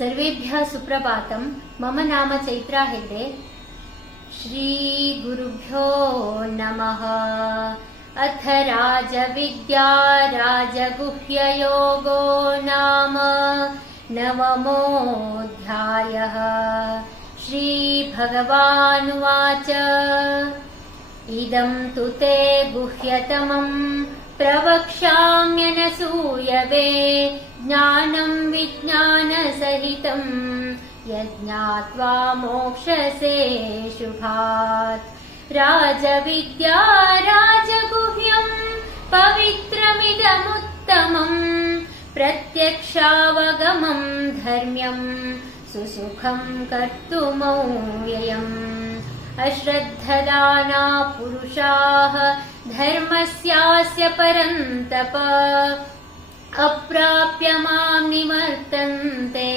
सर्वेभ्यः सुप्रभातम्। मम नाम चैत्रा हेगडे। श्रीगुरुभ्यो नमः। अथ राजविद्या राजगुह्ययोगो नाम नवमोऽध्यायः। श्रीभगवानुवाच इदं तु ते गुह्यतमम् प्रवक्ष्याम्यनसूयवे ज्ञानं विज्ञानसहितं यज्ञात्वा मोक्षसे शुभात्। राजविद्या राजगुह्यं पवित्रमिदमुत्तमं प्रत्यक्षावगमं धर्म्यं सुसुखं कर्तुमव्ययम्। अश्रद्धदाना पुरुषाः धर्मस्यास्य परन्तप अप्राप्य मां निवर्तन्ते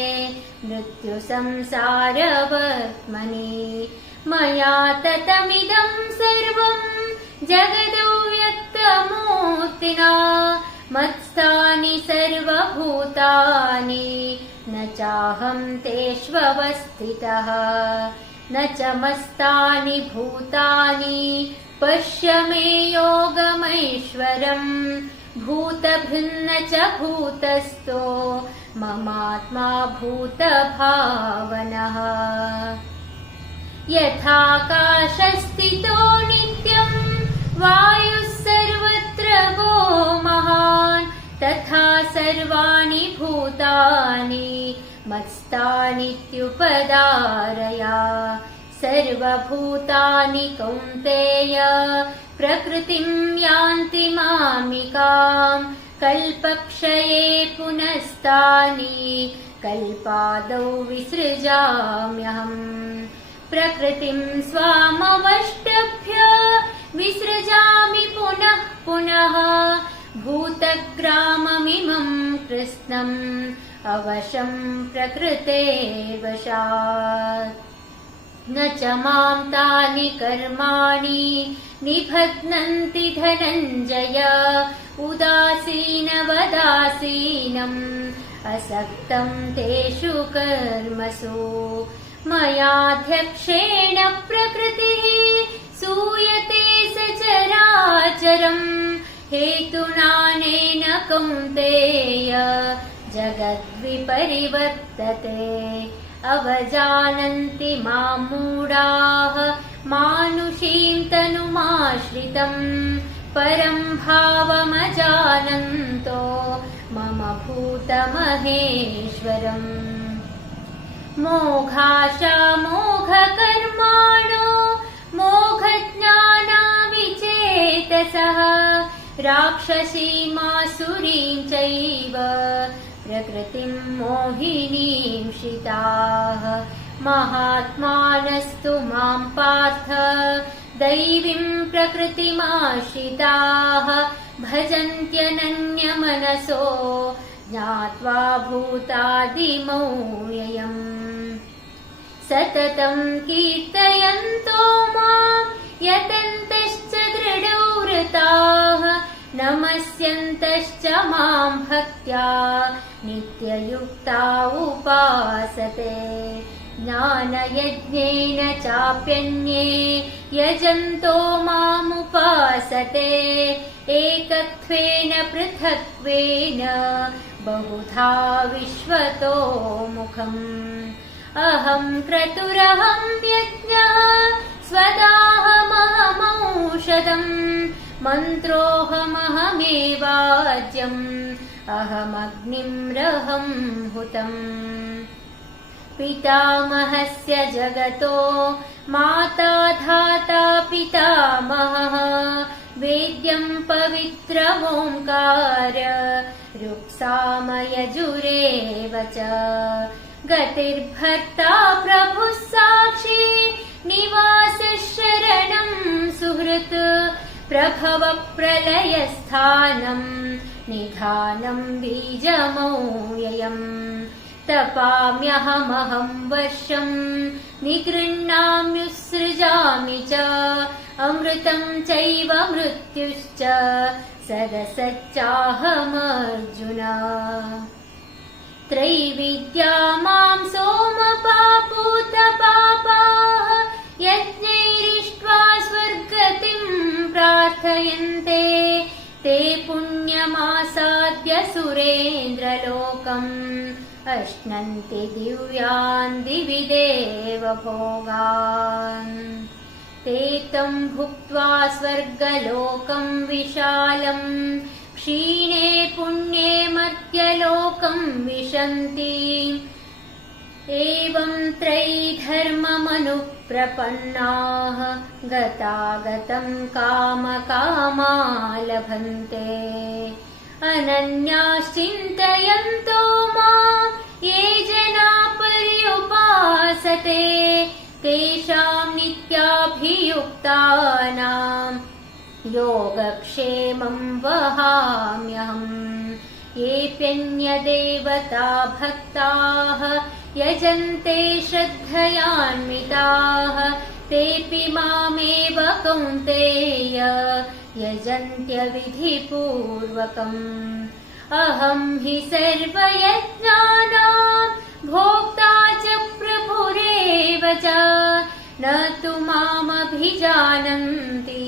मृत्युसंसारवर्त्मनि। मया ततमिदं सर्वं जगदव्यक्तमूर्तिना मत्स्थानि सर्वभूतानि न चाहं तेष्वस्थितः न च मस्तानि भूतानि पश्य मे योगमैश्वरम्। भूतभिन्न च भूतस्थो ममात्मा भूतभावनः। यथाकाशस्थितो नित्यं वायुः सर्वत्र गो महान् तथा सर्वाणि भूतानि मत्स्थानीत्युपधारया। सर्वभूतानि कौन्तेय प्रकृतिं यान्ति मामिकाम् कल्पक्षये पुनस्तानि कल्पादौ विसृजाम्यहम्। प्रकृतिं स्वामवष्टभ्य विसृजामि पुनः पुनः भूतग्राममिमं कृत्स्नम् अवशं प्रकृतेर्वशात्। न च मां तानि कर्माणि निबध्नन्ति धनञ्जय। उदासीनवदासीनम् असक्तं तेषु कर्मसु। मयाध्यक्षेण प्रकृतिः सूयते सचराचरम् हेतुनानेन कौन्तेय जगद्विपरिवर्तते। अवजानन्ति मां मूढाः मानुषीं तनुमाश्रितम् परं भावमजानन्तो मम भूतमहेश्वरम्। मोघाशा मोघकर्माणो मोघज्ञानाविचेतसः राक्षसीमासुरीं चैव प्रकृतिं मोहिनीं श्रिताः। महात्मानस्तु मां पार्थ दैवीं प्रकृतिमाश्रिताः भजन्त्यनन्यमनसो ज्ञात्वा भूतादिमव्ययम्। सततं कीर्तयन्तो मां यतन्तश्च दृढव्रताः नमस्यन्तश्च मां भक्त्या नित्ययुक्ता उपासते। ज्ञानयज्ञेन चाप्यन्ये यजन्तो मामुपासते एकत्वेन पृथक्त्वेन बहुधा विश्वतो मुखम्। अहं क्रतुरहं यज्ञः स्वदाहमहमौषधम् मन्त्रोऽहमहमेवाज्यम् अहमग्निं रहं हुतम्। पितामहस्य जगतो माता धाता पितामहः वेद्यं पवित्रमोङ्कार ऋक्सामयजुरेव च। गतिर्भर्ता प्रभुः साक्षी निवासः शरणं सुहृत् प्रभवप्रलयस्थानं निधानं बीजमव्ययम्। तपाम्यहमहं वर्षं निगृह्णाम्युत्सृजामि च अमृतं चैव मृत्युश्च सदसच्चाहमर्जुन। त्रैविद्या मां पुण्यमासाद्य सुरेन्द्रलोकम् अश्नन्ति दिव्यान् दिवि देवभोगान् ते तं भुक्त्वा स्वर्गलोकं विशालम् क्षीणे पुण्ये मर्त्यलोकं विशन्ति एवं त्रैधर्ममनुप्रपन्नाः गतागतं कामकामा लभन्ते अनन्याश्चिन्तयन्तो मां ये जना पर्युपासते तेषां नित्याभियुक्तानां योगक्षेमं वहाम्यहम् येऽप्यन्यदेवता भक्ताः यजन्ते श्रद्धयान्विताः तेऽपि मामेव कौन्तेय यजन्त्यविधिपूर्वकम् अहं हि सर्वयज्ञानां भोक्ता च प्रभुरेव च न तु मामभिजानन्ति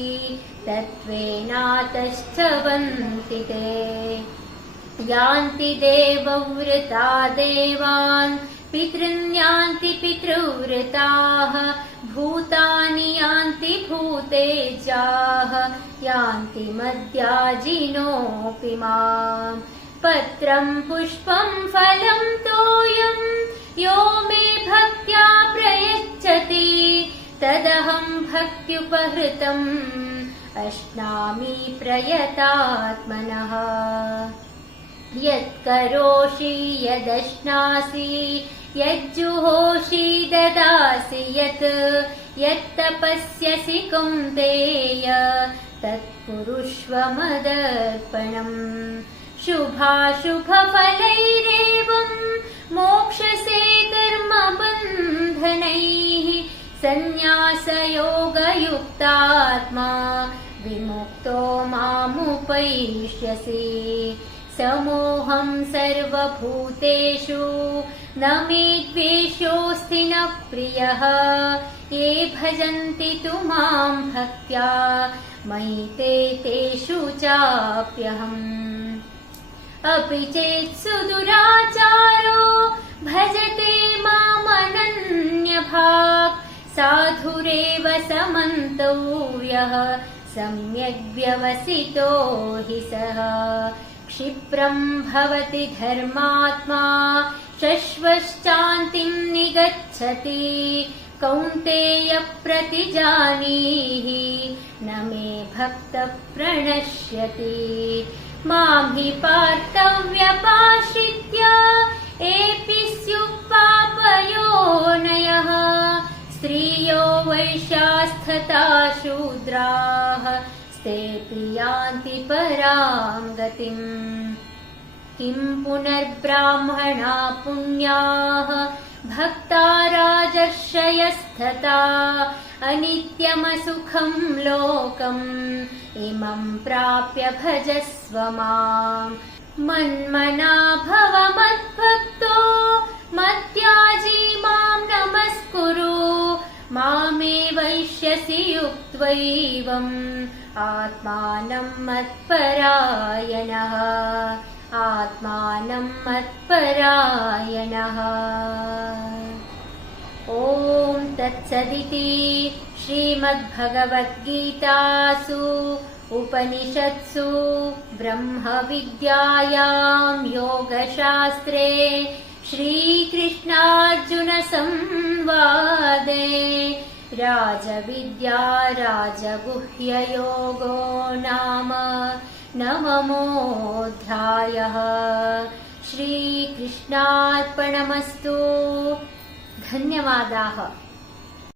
तत्त्वेनातश्चवन्ति ते यान्ति देवव्रता देवान् पितॄन् यान्ति पितृव्रताः भूतानि यान्ति भूतेजाः यान्ति मद्याजिनोऽपि माम् पत्रं पुष्पं फलं तोयं यो मे भक्त्या प्रयच्छति तदहं भक्त्युपहृतम् अश्नामि प्रयतात्मनः यत्करोषि यदश्नासि यज्जुहोषि ददासि यत्तपस्यसि कौन्तेय तत्कुरुष्व मदर्पणम् शुभाशुभफलैरेवं मोक्षसे कर्मबन्धनैः सन्न्यासयोगयुक्तात्मा विमुक्तो मामुपैष्यसि समोऽहं सर्वभूतेषु न मे द्वेषोऽस्ति न प्रियः ये भजन्ति तु मां भक्त्या मयि ते तेषु चाप्यहम् अपि चेत् सुदुराचारो भजते मामनन्यभाक् साधुरेव समन्तव्यः सम्यग्व्यवसितो हि सः क्षिप्रं भवति धर्मात्मा शश्वश्चान्तिं निगच्छति कौन्तेय प्रतिजानीहि न मे भक्तः प्रणश्यति मां हि पार्थव्यपाश्रित्य एऽपि स्युः पापयोनयः स्त्रियो वैश्यास्तथा शूद्राः तेऽपि यान्ति परां गतिम् किं पुनर्ब्राह्मणा पुण्याः भक्ता राजर्षयस्तथा अनित्यमसुखं लोकम् इमं प्राप्य भजस्व माम् मन्मना भव मद्भक्तो मद्याजी मां नमस्कुरु मामे वैष्यसि युक्त्वैवम् आत्मानं मत्परायणः आत्मानं मत्परायणः। ॐ तत्सदिति श्रीमद्भगवद्गीतासु उपनिषत्सु ब्रह्मविद्यायां योगशास्त्रे श्रीकृष्णार्जुनसंवादे राजविद्या राजगुह्ययोगो नाम नवमोऽध्यायः। श्रीकृष्णार्पणमस्तु। धन्यवादाः।